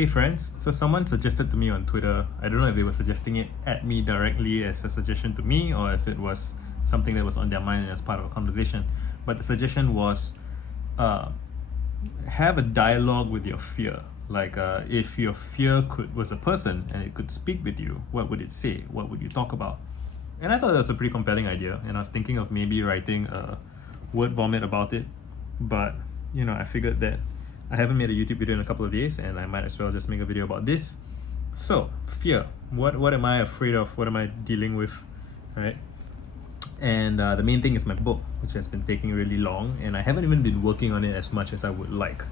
Hey friends, so someone suggested to me on Twitter, I don't know if they were suggesting it at me directly as a suggestion to me or if it was something that was on their mind as part of a conversation, but the suggestion was uh, have a dialogue with your fear. Like if your fear was a person and it could speak with you, what would it say? What would you talk about? And I thought that was a pretty compelling idea, and I was thinking of maybe writing a word vomit about it, but I figured that I haven't made a YouTube video in a couple of days, and I might as well just make a video about this. So, fear. What am I afraid of? What am I dealing with? Right? And the main thing is my book, which has been taking really long, and I haven't even been working on it as much as I would like.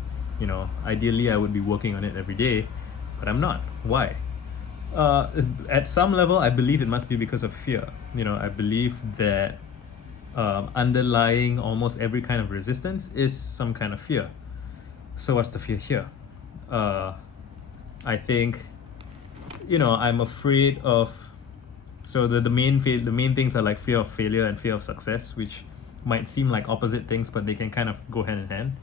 Ideally I would be working on it every day, but I'm not. Why? At some level, I believe it must be because of fear. I believe that underlying almost every kind of resistance is some kind of fear. So what's the fear here? I think, I'm afraid of. So the main things are like fear of failure and fear of success, which might seem like opposite things, but they can kind of go hand in hand.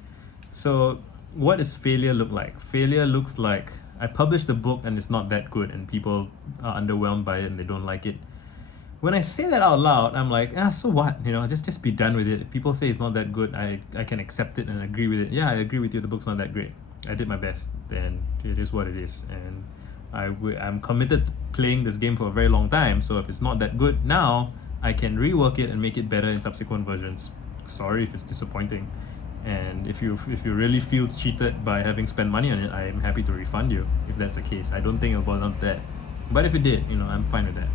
So what does failure look like? Failure looks like I published the book and it's not that good, and people are underwhelmed by it and they don't like it. When I say that out loud, I'm like, so what? Just be done with it. If people say it's not that good, I can accept it and agree with it. Yeah, I agree with you. The book's not that great. I did my best, and it is what it is. And I'm committed to playing this game for a very long time. So if it's not that good now, I can rework it and make it better in subsequent versions. Sorry if it's disappointing. And if you really feel cheated by having spent money on it, I am happy to refund you if that's the case. I don't think it'll boil down to that. But if it did, I'm fine with that.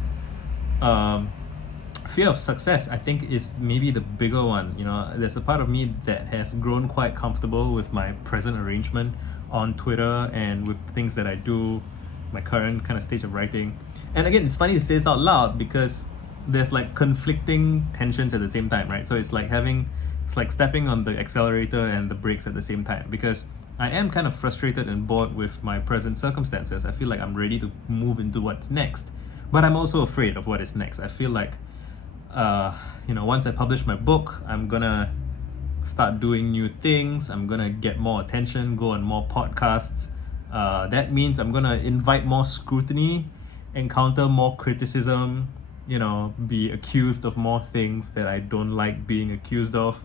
Fear of success, I think, is maybe the bigger one. There's a part of me that has grown quite comfortable with my present arrangement on Twitter and with things that I do, my current kind of stage of writing. And again, it's funny to say this out loud because there's like conflicting tensions at the same time, right? So it's like stepping on the accelerator and the brakes at the same time, because I am kind of frustrated and bored with my present circumstances. I feel like I'm ready to move into what's next, but I'm also afraid of what is next. I feel like once I publish my book, I'm gonna start doing new things. I'm gonna get more attention, go on more podcasts. That means I'm gonna invite more scrutiny, encounter more criticism, be accused of more things that I don't like being accused of.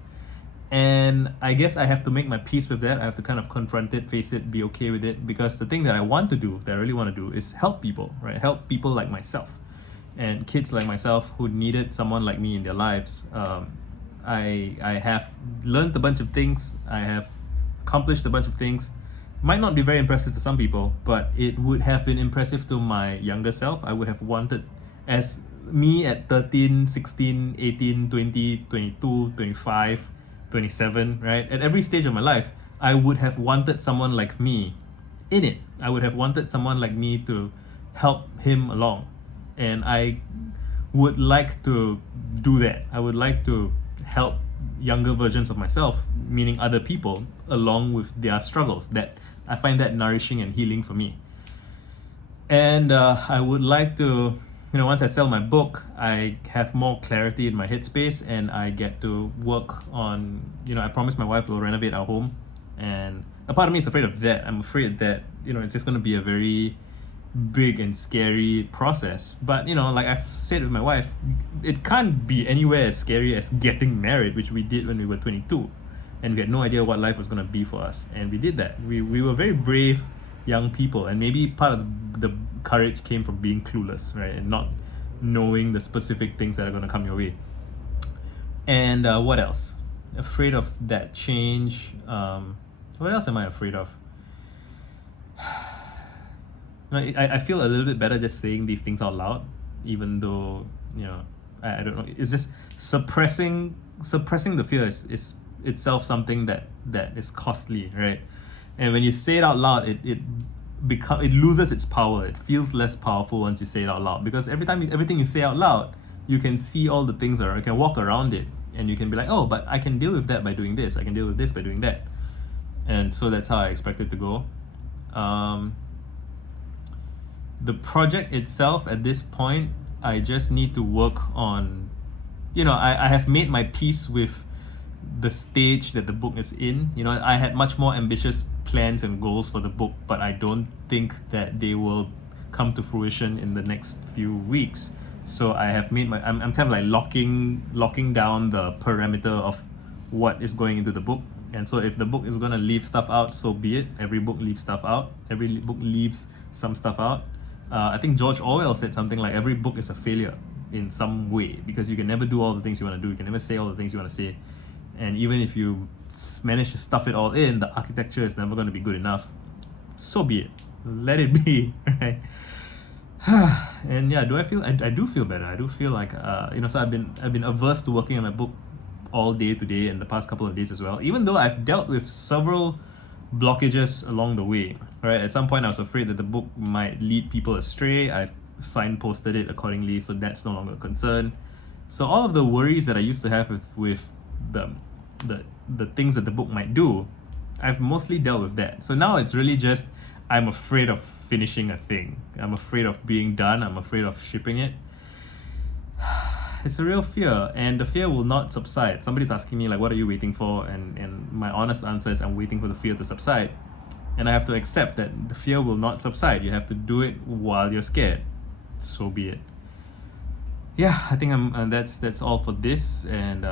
And I guess I have to make my peace with that. I have to kind of confront it, face it, be okay with it, because the thing that I want to do, that I really want to do, is help people, right? Help people like myself and kids like myself who needed someone like me in their lives. I have learned a bunch of things. I have accomplished a bunch of things. Might not be very impressive to some people, but it would have been impressive to my younger self. I would have wanted, as me at 13, 16, 18, 20, 22, 25, 27, right? At every stage of my life, I would have wanted someone like me in it. I would have wanted someone like me to help him along. And I would like to do that. I would like to help younger versions of myself, meaning other people, along with their struggles. That I find that nourishing and healing for me. And I would like to, once I sell my book, I have more clarity in my headspace, and I get to work on, I promised my wife we'll renovate our home. And a part of me is afraid of that. I'm afraid that, it's just going to be a very big and scary process. But, like I've said with my wife, it can't be anywhere as scary as getting married, which we did when we were 22. And we had no idea what life was going to be for us. And we did that. We were very brave young people, and maybe part of the courage came from being clueless, right, and not knowing the specific things that are going to come your way. And what else? Afraid of that change. What else am I afraid of? I feel a little bit better just saying these things out loud, even though I don't know. It's just suppressing the fear is itself something that is costly, right? And when you say it out loud, it loses its power. It feels less powerful once you say it out loud, because everything you say out loud, you can see all the things around. You can walk around it, and you can be like, oh, but I can deal with that by doing this. I can deal with this by doing that. And so that's how I expect it to go. The project itself, at this point, I just need to work on. I have made my peace with the stage that the book is in. I had much more ambitious plans and goals for the book, but I don't think that they will come to fruition in the next few weeks. So I have made I'm kind of like locking down the parameter of what is going into the book. And so if the book is going to leave stuff out, so be it. Every book leaves stuff out. Every book leaves some stuff out. I think George Orwell said something like every book is a failure in some way, because you can never do all the things you want to do. You can never say all the things you want to say. And even if you manage to stuff it all in, the architecture is never going to be good enough. So be it. Let it be, right? And yeah, I do feel better. I do feel like so I've been averse to working on my book all day today and the past couple of days as well, even though I've dealt with several blockages along the way, right? At some point I was afraid that the book might lead people astray. I've signposted it accordingly, so that's no longer a concern. So all of the worries that I used to have with the things that the book might do, I've mostly dealt with that. So now it's really just I'm afraid of finishing a thing. I'm afraid of being done. I'm afraid of shipping it. It's a real fear, and the fear will not subside. Somebody's asking me like, what are you waiting for? And my honest answer is I'm waiting for the fear to subside. And I have to accept that the fear will not subside. You have to do it while you're scared. So be it. Yeah, I think that's all for this, and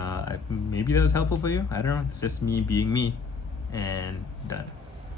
maybe that was helpful for you. I don't know. It's just me being me, and done.